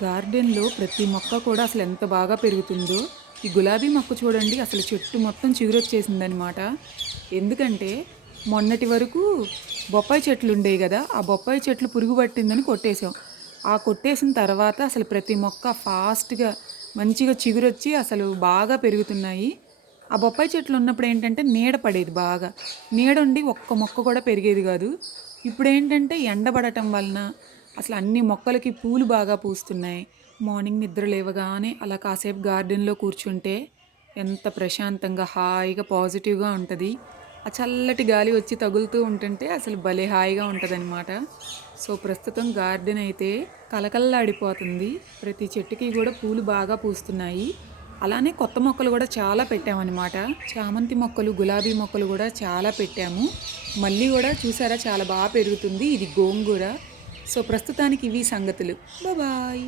గార్డెన్‌లో ప్రతి మొక్క కూడా అసలు ఎంత బాగా పెరుగుతుందో, ఈ గులాబీ మొక్క చూడండి అసలు చెట్టు మొత్తం చిగురొచ్చేసిందనమాట. ఎందుకంటే, మొన్నటి వరకు బొప్పాయి చెట్లుండేయి గదా! ఆ బొప్పాయి చెట్లు పురుగు పట్టిందని కొట్టేసాం. ఆ కొట్టేసిన తర్వాత అసలు ప్రతి మొక్క ఫాస్ట్‌గా మంచిగా చిగురొచ్చి అసలు బాగా పెరుగుతున్నాయి. ఆ బొప్పాయి చెట్లున్నప్పుడేంటంటే నీడ పడేది బాగా. నీడుండి ఒక్క మొక్క కూడా పెరిగేది గాదు. ఇప్పుడేంటంటే ఎండబడటం వలన అసలు అన్ని మొక్కలకి పూలు బాగా పూస్తున్నాయి. మార్నింగ్ నిద్ర లేవగానే అలా కాసేపు గార్డెన్‌లో కూర్చుంటే ఎంత ప్రశాంతంగా, హాయిగా, పాజిటివ్‌గా ఉంటది. ఆ చల్లటి గాలి వచ్చి తగులుతూ ఉంటుంటే అసలు భలే హాయిగా ఉంటదనమాట. సో, ప్రస్తుతం గార్డెన్ అయితే కళకళలాడిపోతుంది. ప్రతి చెట్టుకి గూడా పూలు బాగా పూస్తున్నాయి. అలానే కొత్త మొక్కలు గూడా చాలా పెట్టామనమాట. చామంతి మొక్కలు, గులాబీ మొక్కలు గూడా చాలా పెట్టాము. మల్లి గూడా చూసారా చాలా పెరుగుతుంది. ఇది గోంగూర. సో, ప్రస్తుతానికి ఇవి సంగతులు. బాయ్.